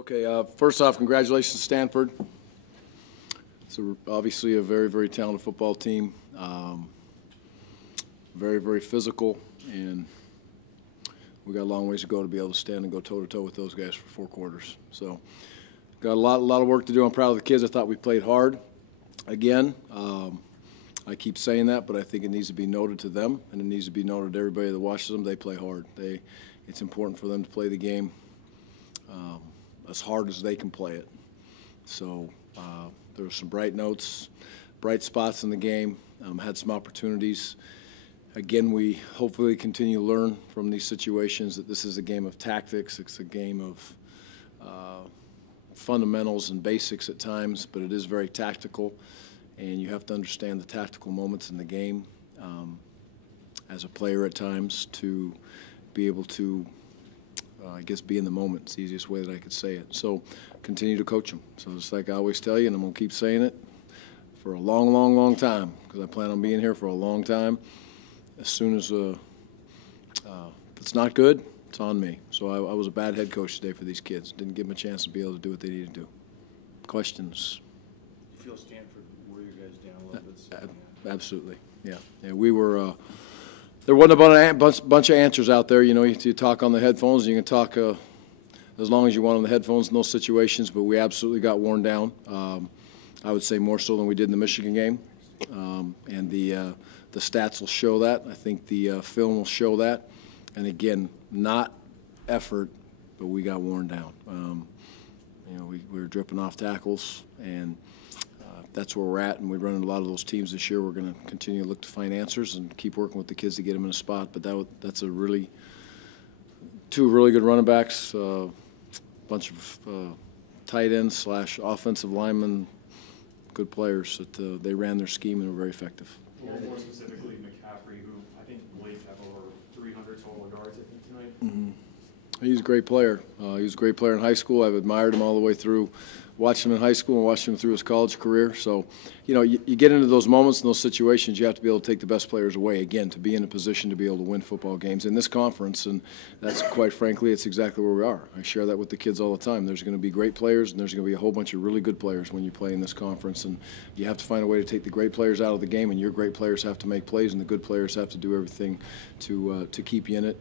Okay, first off, congratulations, Stanford. It's obviously a very, very talented football team. Very, very physical, and we got a long ways to go to be able to stand and go toe-to-toe with those guys for 4 quarters. So, got a lot of work to do. I'm proud of the kids. I thought we played hard. Again, I keep saying that, but I think it needs to be noted to them, and it needs to be noted to everybody that watches them. They play hard. It's important for them to play the game as hard as they can play it. So there were some bright notes, bright spots in the game, had some opportunities. Again, we hopefully continue to learn from these situations that this is a game of tactics. It's a game of fundamentals and basics at times, but it is very tactical, and you have to understand the tactical moments in the game as a player at times to be able to I guess be in the moment. It's the easiest way that I could say it. So continue to coach them. So just like I always tell you, and I'm going to keep saying it for a long, long, long time, because I plan on being here for a long time. As soon as if it's not good, it's on me. So I was a bad head coach today for these kids. Didn't give them a chance to be able to do what they needed to do. Questions? You feel Stanford wore you guys down a little bit? Absolutely. Yeah. We were there wasn't about a bunch of answers out there. You know, you talk on the headphones, and you can talk as long as you want on the headphones in those situations, but we absolutely got worn down. I would say more so than we did in the Michigan game. And the stats will show that. I think the film will show that. And again, not effort, but we got worn down. You know, we were dripping off tackles, and that's where we're at, and we run into a lot of those teams this year. We're going to continue to look to find answers and keep working with the kids to get them in a spot. But that's two really good running backs, bunch of tight ends / offensive linemen, good players that they ran their scheme and were very effective. Well, more specifically, McCaffrey, who I think Blake have over 300 total yards, I think, tonight. Mm-hmm. He's a great player. He was a great player in high school. I've admired him all the way through. Watched him in high school and watched him through his college career. So, you know, you get into those moments and those situations, you have to be able to take the best players away, again, to be in a position to be able to win football games in this conference. And that's, quite frankly, it's exactly where we are. I share that with the kids all the time. There's going to be great players, and there's going to be a whole bunch of really good players when you play in this conference. And you have to find a way to take the great players out of the game, and your great players have to make plays, and the good players have to do everything to keep you in it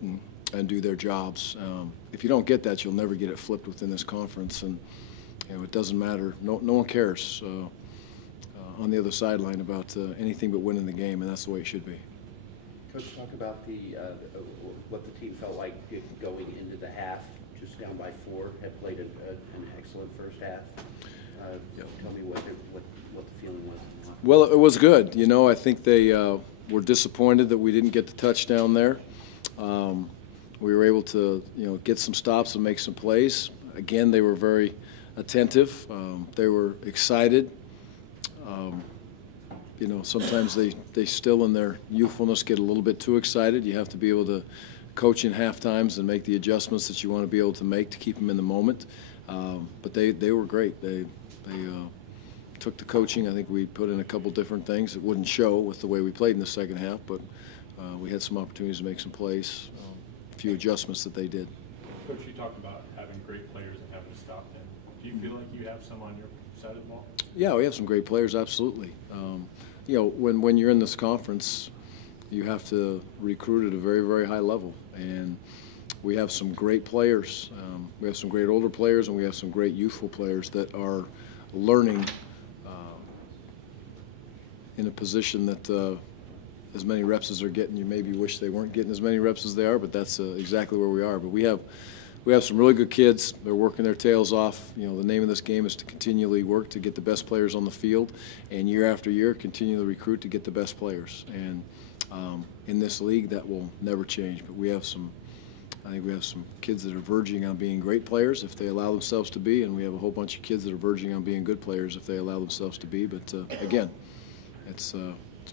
and do their jobs. If you don't get that, you'll never get it flipped within this conference. And you know, it doesn't matter. No one cares on the other sideline about anything but winning the game, and that's the way it should be. Coach, talk about what the team felt like going into the half, just down by 4, had played an excellent first half. Tell me what the feeling was. Well, it was good. You know, I think they were disappointed that we didn't get the touchdown there. We were able to, you know, get some stops and make some plays. Again, they were very attentive. They were excited. You know, sometimes they still in their youthfulness get a little bit too excited. You have to be able to coach in half times and make the adjustments that you want to be able to make to keep them in the moment. But they were great. They took the coaching. I think we put in a couple different things that wouldn't show with the way we played in the second half, but we had some opportunities to make some plays, a few adjustments that they did. Coach, you talked about having great players and having to stop them. Do you feel like you have some on your side of the ball? Yeah, we have some great players, absolutely. You know, when you're in this conference, you have to recruit at a very, very high level. And we have some great players. We have some great older players, and we have some great youthful players that are learning in a position that as many reps as they're getting, you maybe wish they weren't getting as many reps as they are, but that's exactly where we are. But we have some really good kids. They're working their tails off. You know, the name of this game is to continually work to get the best players on the field, and year after year, continue to recruit to get the best players. And in this league, that will never change. But I think we have some kids that are verging on being great players if they allow themselves to be, and we have a whole bunch of kids that are verging on being good players if they allow themselves to be. But again, it's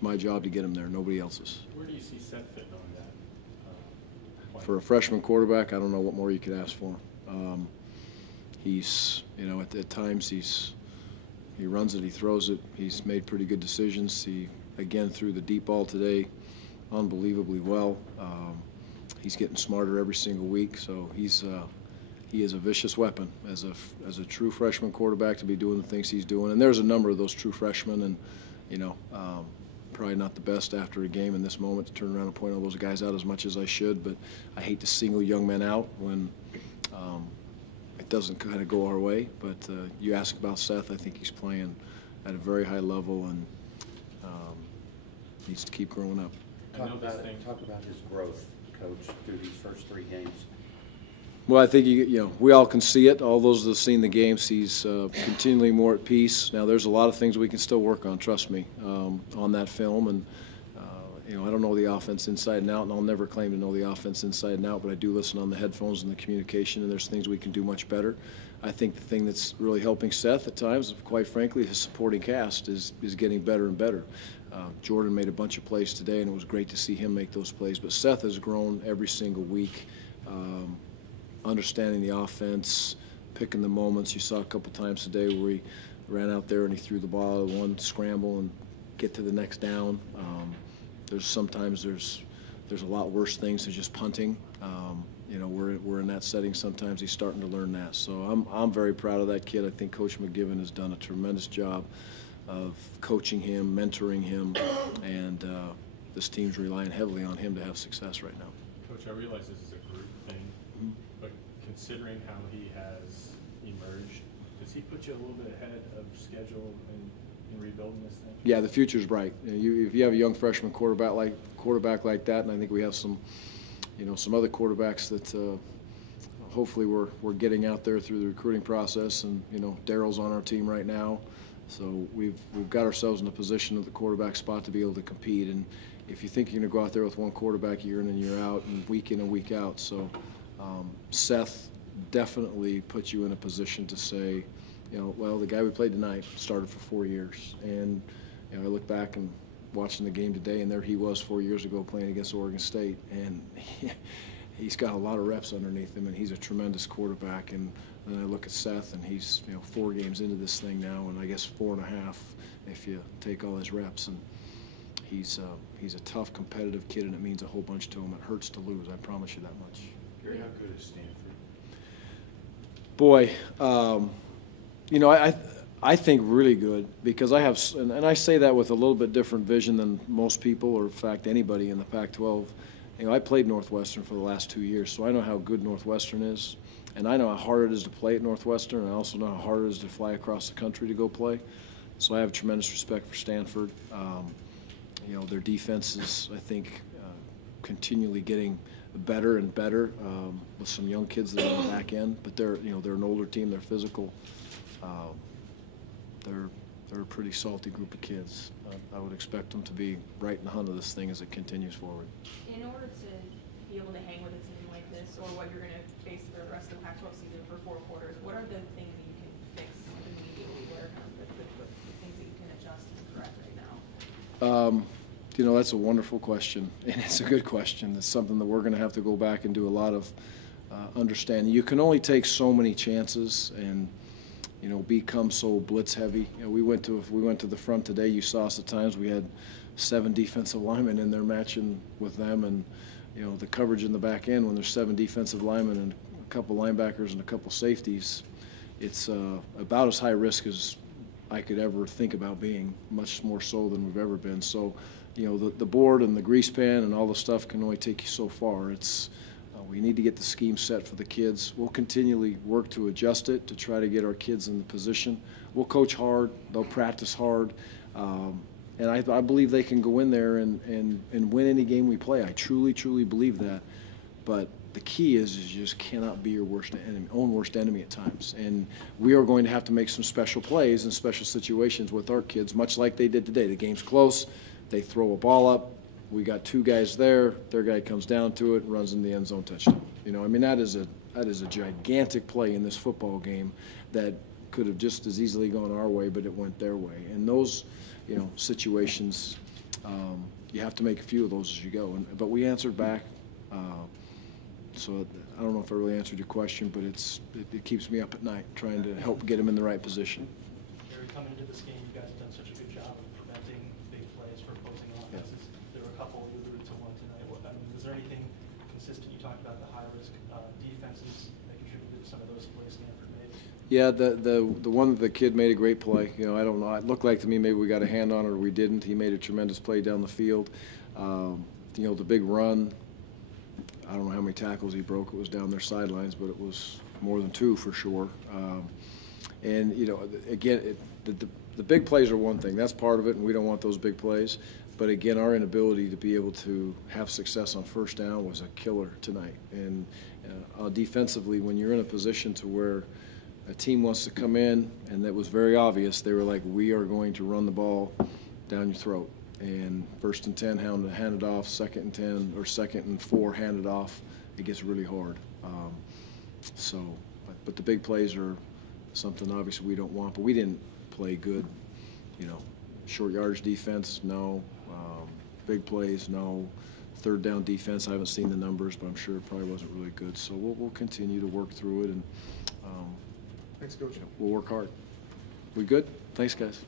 my job to get them there, nobody else's. Where do you see Seth fitting on that? For a freshman quarterback, I don't know what more you could ask for. He's, you know, at times he runs it, he throws it. He's made pretty good decisions. He, again, threw the deep ball today unbelievably well. He's getting smarter every single week, so he's he is a vicious weapon as a true freshman quarterback to be doing the things he's doing. And there's a number of those true freshmen, and probably not the best after a game in this moment to turn around and point all those guys out as much as I should. But I hate to single young men out when it doesn't kind of go our way. But you ask about Seth, I think he's playing at a very high level and needs to keep growing up. Talk about his growth, Coach, through these first 3 games. Well, I think we all can see it. All those that have seen the games, he's continually more at peace. Now, there's a lot of things we can still work on. Trust me, on that film. And I don't know the offense inside and out, and I'll never claim to know the offense inside and out. But I do listen on the headphones and the communication, and there's things we can do much better. I think the thing that's really helping Seth at times, quite frankly, his supporting cast is getting better and better. Jordan made a bunch of plays today, and it was great to see him make those plays. But Seth has grown every single week. Understanding the offense, picking the moments. You saw a couple times today where he ran out there and he threw the ball at one scramble and get to the next down. Sometimes there's a lot worse things than just punting. We're in that setting. Sometimes he's starting to learn that. So I'm very proud of that kid. I think Coach McGivern has done a tremendous job of coaching him, mentoring him, and this team's relying heavily on him to have success right now. Coach, I realize this is a group thing, but considering how he has emerged, does he put you a little bit ahead of schedule in rebuilding this thing? Yeah, the future's bright. If you have a young freshman quarterback like that, and I think we have some other quarterbacks that hopefully we're getting out there through the recruiting process, and Daryl's on our team right now, so we've got ourselves in a position at the quarterback spot to be able to compete. And if you think you're going to go out there with one quarterback year in and year out, and week in and week out, so Seth definitely puts you in a position to say, well, the guy we played tonight started for 4 years, and I look back and watching the game today, and there he was 4 years ago playing against Oregon State, and he's got a lot of reps underneath him, and he's a tremendous quarterback. And then I look at Seth, and he's 4 games into this thing now, and I guess 4.5 if you take all his reps. And he's a tough, competitive kid, and it means a whole bunch to him. It hurts to lose, I promise you that much. Gary, how good is Stanford? Boy, I think really good, because I have, and I say that with a little bit different vision than most people, or in fact anybody in the Pac-12. I played Northwestern for the last 2 years, so I know how good Northwestern is, and I know how hard it is to play at Northwestern, and I also know how hard it is to fly across the country to go play. So I have tremendous respect for Stanford. Their defense is, I think, continually getting better and better with some young kids that are on the back end. But they're an older team. They're physical. They're a pretty salty group of kids. I would expect them to be right in the hunt of this thing as it continues forward. In order to be able to hang with a team like this, or what you're going to face for the rest of the Pac-12 season for 4 quarters, what are the things that you can fix immediately? What are the things that you can adjust and correct right now? That's a wonderful question, and it's a good question. It's something that we're going to have to go back and do a lot of understanding. You can only take so many chances and become so blitz heavy. We went to the front today. You saw us at times. We had 7 defensive linemen in there matching with them, and the coverage in the back end when there's 7 defensive linemen and a couple linebackers and a couple safeties, it's about as high risk as I could ever think about being, much more so than we've ever been. So, the board and the grease pan and all the stuff can only take you so far. We need to get the scheme set for the kids. We'll continually work to adjust it, to try to get our kids in the position. We'll coach hard. They'll practice hard. And I believe they can go in there and win any game we play. I truly, truly believe that. But the key is you just cannot be your own worst enemy at times. And we are going to have to make some special plays in special situations with our kids, much like they did today. The game's close. They throw a ball up. We got 2 guys there. Their guy comes down to it and runs in the end zone touchdown. That is a gigantic play in this football game that could have just as easily gone our way, but it went their way. And those, situations, you have to make a few of those as you go. But we answered back. So I don't know if I really answered your question, but it keeps me up at night trying to help get them in the right position. Gary, coming into this game, you guys have done such a good job of preventing big plays for opposing offenses. There were a couple, you alluded to one tonight. Was there anything consistent? You talked about the high-risk defenses that contributed to some of Yeah, the one that the kid made a great play. You know, I don't know. It looked like to me maybe we got a hand on it or we didn't. He made a tremendous play down the field. You know, the big run, I don't know how many tackles he broke. It was down their sidelines, but it was more than 2 for sure. And, you know, again, the big plays are one thing. That's part of it, and we don't want those big plays. But, again, our inability to be able to have success on first down was a killer tonight. And defensively, when you're in a position to where a team wants to come in, and that was very obvious, they were like, we are going to run the ball down your throat. And 1st and 10, hand it off, 2nd and 10, or 2nd and 4, hand it off. It gets really hard. But the big plays are something obviously we don't want, but we didn't play good, you know, short yardage defense, no. Big plays, no. 3rd down defense, I haven't seen the numbers, but I'm sure it probably wasn't really good. So we'll continue to work through it, and Thanks, Coach. we'll work hard. We good? Thanks, guys.